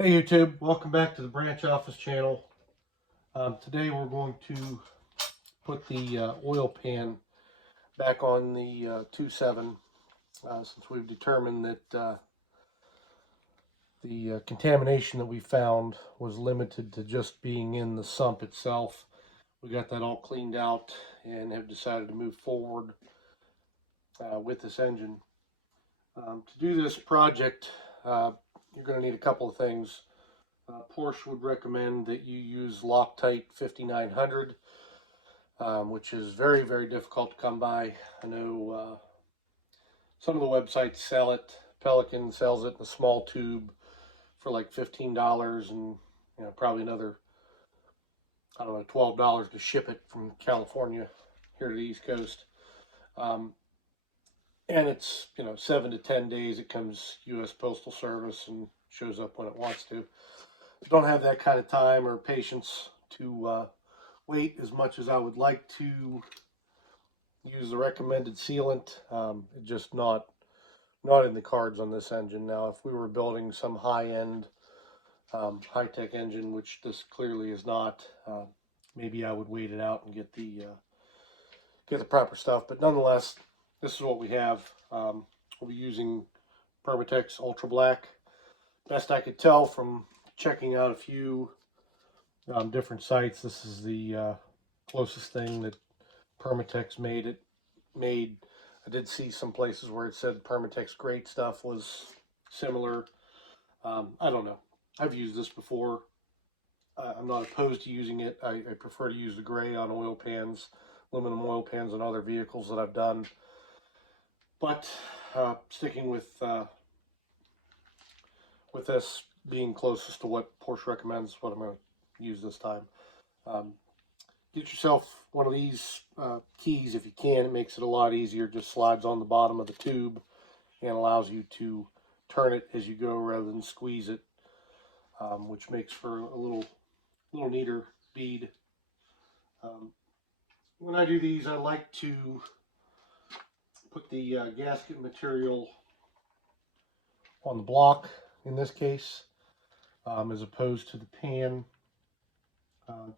Hey YouTube, welcome back to the branch office channel. Today we're going to put the oil pan back on the 2.7 since we've determined that the contamination that we found was limited to just being in the sump itself. We got that all cleaned out and have decided to move forward with this engine. To do this project, you're going to need a couple of things. Porsche would recommend that you use Loctite 5900, which is very, very difficult to come by. I know some of the websites sell it. Pelican sells it in a small tube for like $15, and probably another, I don't know, $12 to ship it from California here to the East Coast. And it's 7 to 10 days. It comes U.S. Postal Service and shows up when it wants to. Don't have that kind of time or patience to wait as much as I would like to use the recommended sealant. It's just not in the cards on this engine. Now, if we were building some high-end, high-tech engine, which this clearly is not, maybe I would wait it out and get the proper stuff. But nonetheless, this is what we have. We'll be using Permatex Ultra Black. Best I could tell from checking out a few different sites, this is the closest thing that Permatex made. I did see some places where it said Permatex Great Stuff was similar. I don't know. I've used this before. I'm not opposed to using it. I prefer to use the gray on oil pans, aluminum oil pans, and other vehicles that I've done. But sticking with this being closest to what Porsche recommends, what I'm going to use this time. Get yourself one of these keys if you can. It makes it a lot easier. Just slides on the bottom of the tube and allows you to turn it as you go rather than squeeze it, which makes for a little neater bead. When I do these, I like to put the gasket material on the block in this case, as opposed to the pan.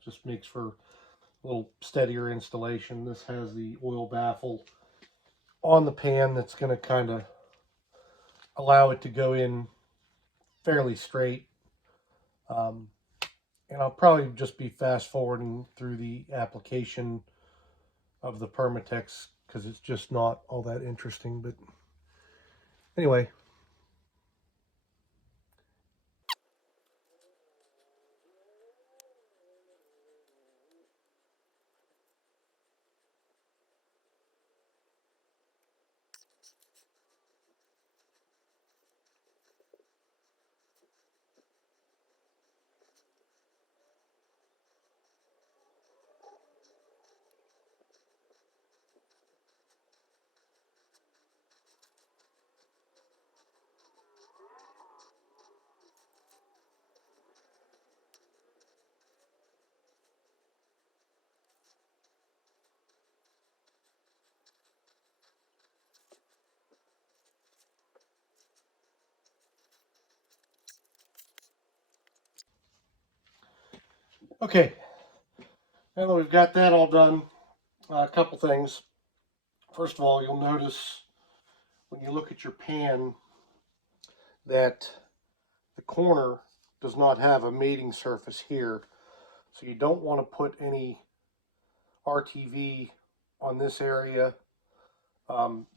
Just makes for a little steadier installation. This has the oil baffle on the pan that's going to kind of allow it to go in fairly straight. And I'll probably just be fast forwarding through the application of the Permatex because it's just not all that interesting. But anyway. Okay, now that we've got that all done, a couple things. First of all, you'll notice when you look at your pan that the corner does not have a mating surface here. So you don't want to put any RTV on this area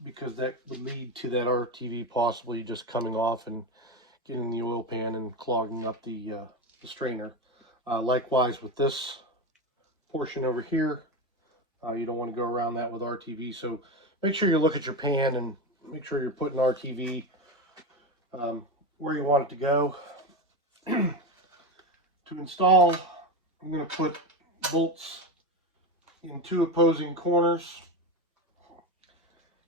because that would lead to that RTV possibly just coming off and getting the oil pan and clogging up the strainer. Likewise with this portion over here, you don't want to go around that with RTV. So make sure you look at your pan and make sure you're putting RTV where you want it to go. To install, I'm going to put bolts in two opposing corners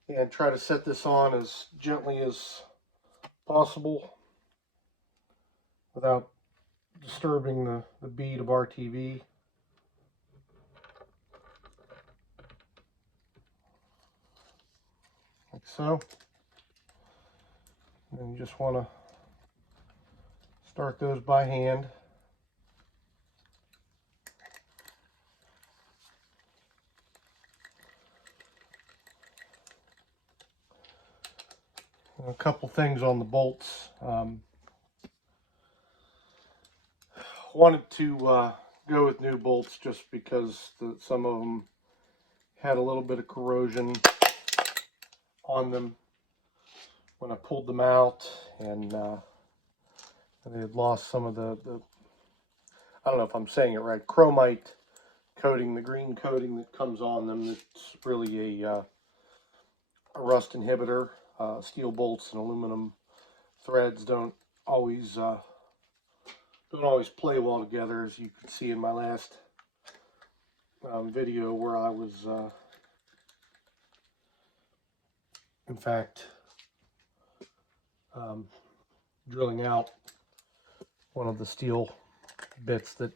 and try to set this on as gently as possible without disturbing the bead of RTV. Like so. And you just want to Start those by hand. A couple things on the bolts. Wanted to go with new bolts just because some of them had a little bit of corrosion on them when I pulled them out, and they had lost some of the I don't know if I'm saying it right, chromite coating, the green coating that comes on them. It's really a rust inhibitor. Steel bolts and aluminum threads don't always play well together, as you can see in my last video where I was in fact drilling out one of the steel bits that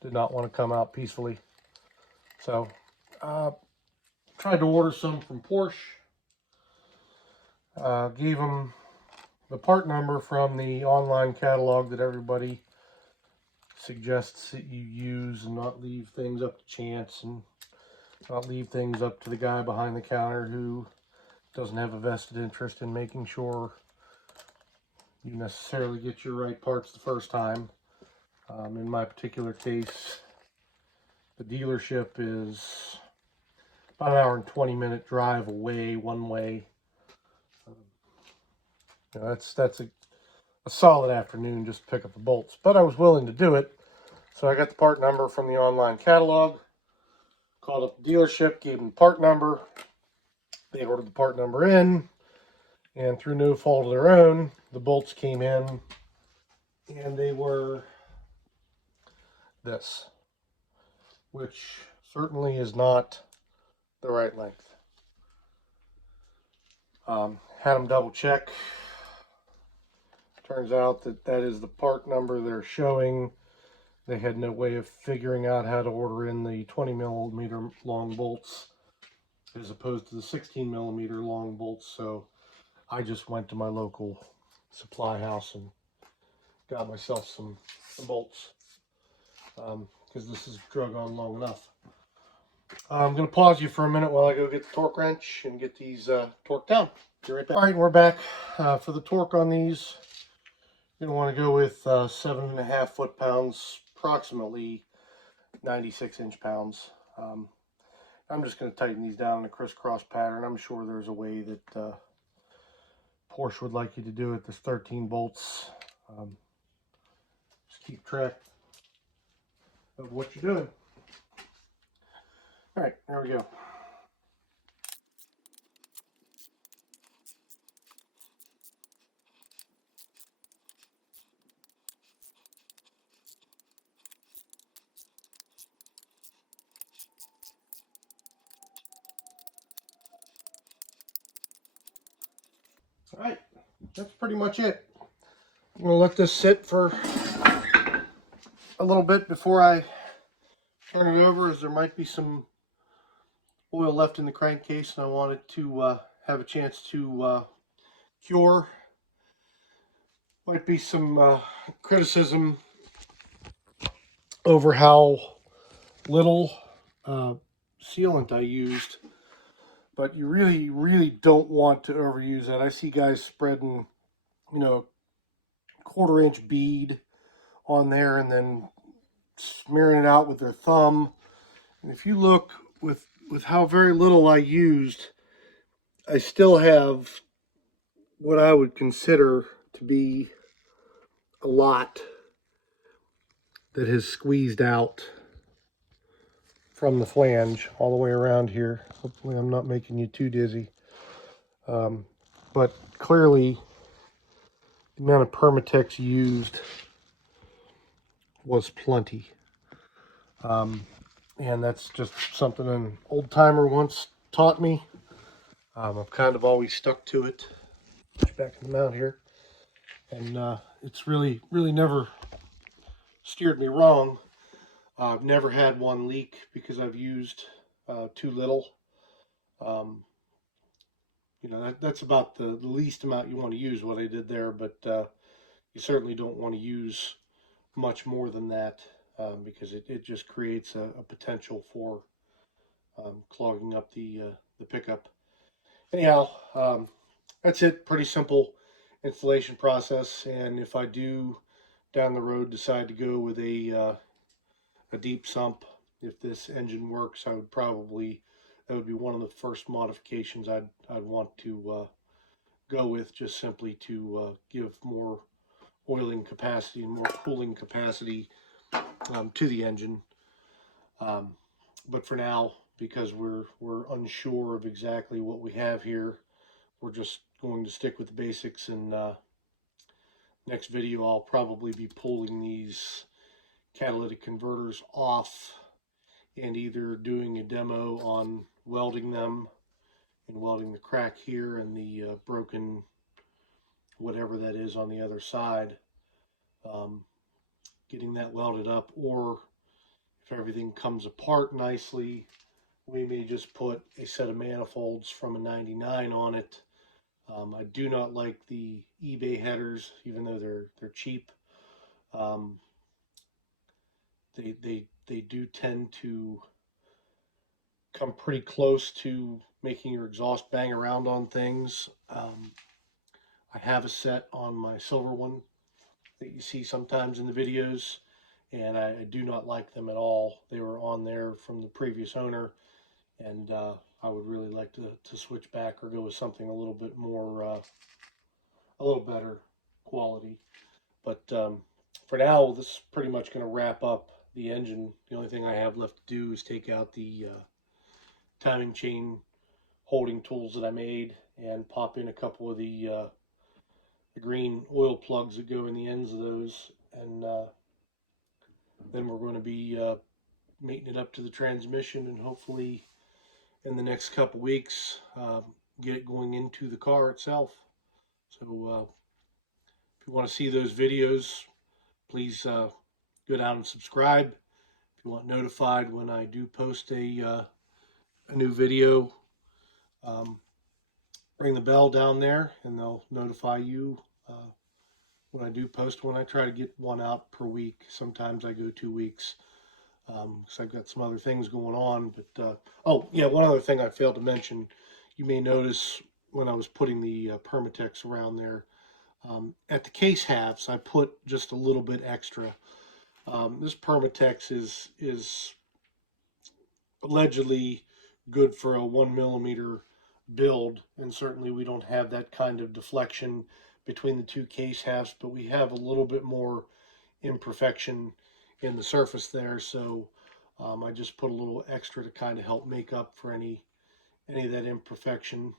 did not want to come out peacefully. So tried to order some from Porsche. Gave them the part number from the online catalog that everybody suggests that you use, and not leave things up to chance, and not leave things up to the guy behind the counter who doesn't have a vested interest in making sure you necessarily get your right parts the first time. In my particular case, the dealership is about an hour and 20-minute drive away one way. That's a solid afternoon just to pick up the bolts, but I was willing to do it. So I got the part number from the online catalog, called up the dealership, gave them the part number. They ordered the part number in, and through no fault of their own, the bolts came in, and they were this, which certainly is not the right length. Had them double check. Turns out that is the part number they're showing. They had no way of figuring out how to order in the 20mm long bolts as opposed to the 16mm long bolts. So I just went to my local supply house and got myself some bolts, because this has drug on long enough. I'm going to pause you for a minute while I go get the torque wrench and get these torqued down. Be right back. All right, we're back. For the torque on these, you're going to want to go with 7.5 foot-pounds, approximately 96 inch-pounds. I'm just going to tighten these down in a crisscross pattern. I'm sure there's a way that Porsche would like you to do it. There's 13 bolts. Just keep track of what you're doing. All right, there we go. All right, that's pretty much it. I'm going to let this sit for a little bit before I turn it over, as there might be some oil left in the crankcase, and I wanted to have a chance to cure. Might be some criticism over how little sealant I used, but you really don't want to overuse that. I see guys spreading, 1/4-inch bead on there and then smearing it out with their thumb. And if you look with how very little I used, I still have what I would consider to be a lot that has squeezed out from the flange all the way around here. Hopefully I'm not making you too dizzy. But clearly the amount of Permatex used was plenty. And that's just something an old timer once taught me. I've kind of always stuck to it. Back in the mount here. And it's really never steered me wrong. I've never had one leak because I've used too little. That's about the least amount you want to use, what I did there. But you certainly don't want to use much more than that, because it just creates a potential for clogging up the pickup. Anyhow, that's it. Pretty simple installation process. And if I do down the road decide to go with a deep sump, if this engine works, I would probably, that would be one of the first modifications I'd want to go with, just simply to give more oiling capacity and more cooling capacity to the engine. But for now, because we're unsure of exactly what we have here, we're just going to stick with the basics. And next video, I'll probably be pulling these catalytic converters off and either doing a demo on welding them and welding the crack here and the broken whatever that is on the other side, getting that welded up, or if everything comes apart nicely, we may just put a set of manifolds from a 99 on it. I do not like the eBay headers, even though they're cheap. They do tend to come pretty close to making your exhaust bang around on things. I have a set on my silver one that you see sometimes in the videos, and I do not like them at all. They were on there from the previous owner, and I would really like to switch back or go with something a little bit more, a little better quality. But for now, this is pretty much going to wrap up the engine. The only thing I have left to do is take out the timing chain holding tools that I made and pop in a couple of the green oil plugs that go in the ends of those, and then we're going to be mating it up to the transmission, and hopefully in the next couple weeks get it going into the car itself. So if you want to see those videos, please go down and subscribe. If you want notified when I do post a new video, ring the bell down there and they'll notify you when I do post one. I try to get one out per week. Sometimes I go 2 weeks because I've got some other things going on. But oh yeah, one other thing I failed to mention. You may notice when I was putting the Permatex around there, at the case halves I put just a little bit extra. This Permatex is allegedly good for a 1mm build, and certainly we don't have that kind of deflection between the two case halves, but we have a little bit more imperfection in the surface there, so I just put a little extra to kind of help make up for any of that imperfection.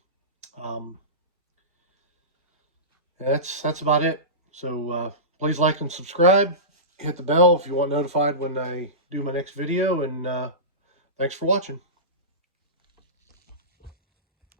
That's about it. So please like and subscribe, hit the bell if you want notified when I do my next video, and thanks for watching.